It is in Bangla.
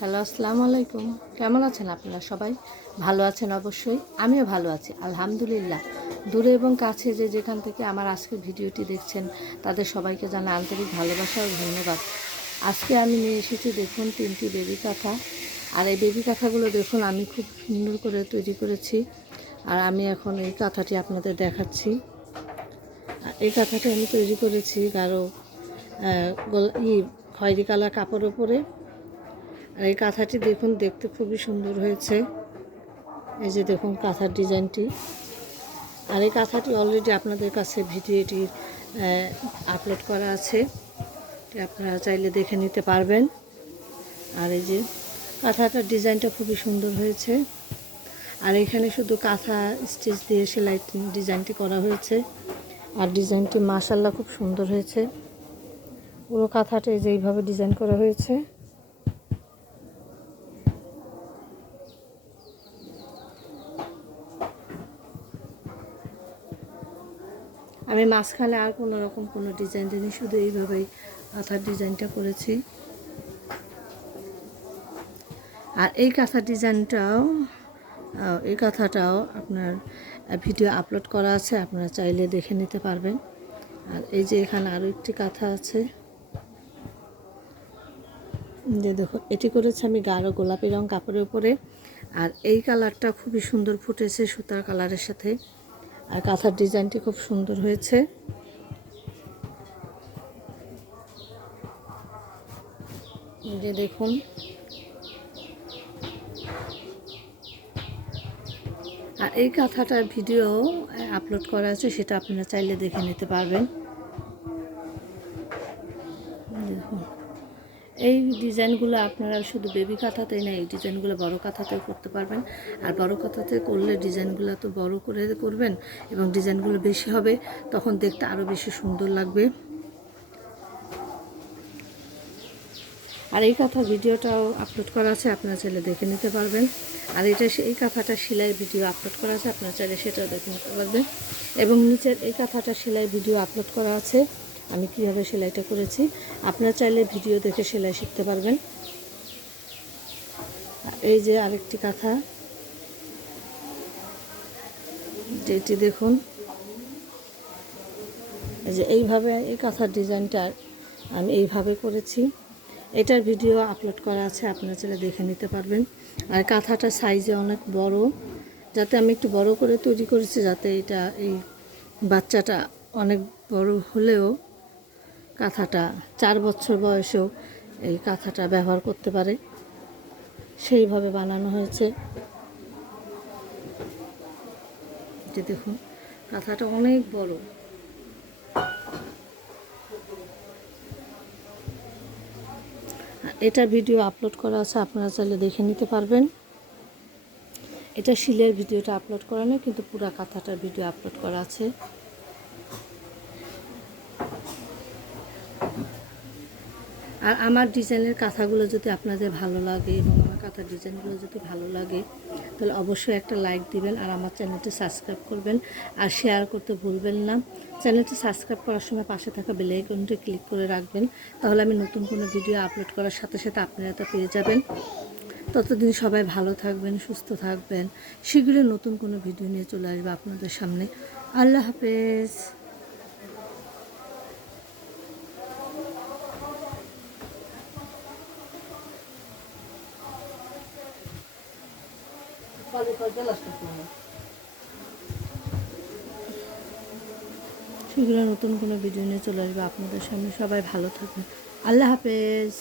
হ্যালো, আসসালামু আলাইকুম। কেমন আছেন আপনারা সবাই? ভালো আছেন অবশ্যই। আমিও ভালো আছি আলহামদুলিল্লাহ। দূরে এবং কাছে যে যেখান থেকে আমার আজকের ভিডিওটি দেখছেন তাদের সবাইকে জানাই আন্তরিক ভালোবাসা ও ধন্যবাদ। আজকে আমি নিয়ে এসেছি দেখুন 3টি বেবি কাঁথা। আর এই বেবি কাঁথাগুলো দেখুন আমি খুব সুন্দর করে তৈরি করেছি। আর আমি এখন এই কাঁথাটি আপনাদের দেখাচ্ছি। এই কাঁথাটি আমি তৈরি করেছি গাঢ় খয়েরি কালার কাপড়ের উপরে। আর এই কাঁথাটি দেখুন দেখতে খুবই সুন্দর হয়েছে। এই যে দেখুন কাঁথার ডিজাইনটি। আর এই কাঁথাটি অলরেডি আপনাদের কাছে ভিডিওটি আপলোড করা আছে, আপনারা চাইলে দেখে নিতে পারবেন। আর এই যে কাঁথাটার ডিজাইনটা খুবই সুন্দর হয়েছে। আর এখানে শুধু কাঁথা স্টিচ দিয়ে সেলাই ডিজাইনটি করা হয়েছে। আর ডিজাইনটি মাশাআল্লাহ খুব সুন্দর হয়েছে। পুরো কাঁথাটা এই যে এইভাবে ডিজাইন করা হয়েছে। আমি মাঝখানে আর কোনো রকম কোনো ডিজাইন দিইনি, শুধু এইভাবেই কাঁথার ডিজাইনটা করেছি। আর এই কাঁথার ডিজাইনটাও এই কাঁথাটাও আপনার ভিডিও আপলোড করা আছে, আপনারা চাইলে দেখে নিতে পারবেন। আর এই যে এখানে আরও একটি কাঁথা আছে, যে দেখো এটি করেছি আমি গাঢ় গোলাপি রং কাপড়ের উপরে। আর এই কালারটা খুবই সুন্দর ফুটেছে সুতার কালারের সাথে। আর কাঁথার ডিজাইনটি খুব সুন্দর হয়েছে। যে দেখুন আর এই কাঁথাটার ভিডিও আপলোড করা আছে, সেটা আপনারা চাইলে দেখে নিতে পারবেন। দেখুন এই ডিজাইনগুলো আপনারা শুধু বেবি কাঁথাতেই না, এই ডিজাইনগুলো বড় কাঁথাতেও করতে পারবেন। আর বড় কাঁথাতে করলে ডিজাইনগুলো তো বড় করে করবেন এবং ডিজাইনগুলো বেশি হবে, তখন দেখতে আরও বেশি সুন্দর লাগবে। আর এই কাঁথা ভিডিওটাও আপলোড করা আছে, আপনারা চাইলে দেখে নিতে পারবেন। আর এটা এই কাঁথাটা সেলাই ভিডিও আপলোড করা আছে, আপনারা চাইলে সেটাও দেখে নিতে পারবেন। এবং নিচের এই কাঁথাটা সেলাই ভিডিও আপলোড করা আছে, আমি কীভাবে সেলাইটা করেছি। আপনারা চাইলে ভিডিও দেখে সেলাই শিখতে পারবেন। এই যে আরেকটি কাঁথা, যেটি দেখুন এই যে এইভাবে এই কাঁথার ডিজাইনটা আমি এইভাবে করেছি। এটার ভিডিও আপলোড করা আছে, আপনারা চাইলে দেখে নিতে পারবেন। আর কাঁথাটা সাইজে অনেক বড়, যাতে আমি একটু বড় করে তৈরি করেছি, যাতে এটা এই বাচ্চাটা অনেক বড় হলেও কাঁথাটা 4 বছর বয়সেও এই কাঁথাটা ব্যবহার করতে পারে, সেইভাবে বানানো হয়েছে। যে দেখুন কাঁথাটা অনেক বড়। এটা ভিডিও আপলোড করা আছে, আপনারা চাইলে দেখে নিতে পারবেন। এটা শিলের ভিডিওটা আপলোড করা নেই, কিন্তু পুরা কাঁথাটার ভিডিও আপলোড করা আছে। আর আমার ডিজাইনের কাঁথাগুলো যদি আপনাদের ভালো লাগে এবং আমার কাঁথার ডিজাইনগুলো যদি ভালো লাগে, তাহলে অবশ্যই একটা লাইক দিবেন আর আমার চ্যানেলটি সাবস্ক্রাইব করবেন আর শেয়ার করতে ভুলবেন না। চ্যানেলটি সাবস্ক্রাইব করার সময় পাশে থাকা বেল আইকনটি ক্লিক করে রাখবেন, তাহলে আমি নতুন কোনো ভিডিও আপলোড করার সাথে সাথে আপনারা তা পেয়ে যাবেন। ততদিন সবাই ভালো থাকবেন, সুস্থ থাকবেন। শীঘ্রই নতুন কোনো ভিডিও নিয়ে চলে আসবে আপনাদের সামনে। আল্লাহ হাফেজ। শীঘ্রই নতুন কোনো ভিডিও নিয়ে চলে আসবে আপনাদের সামনে। সবাই ভালো থাকবেন। আল্লাহ হাফেজ।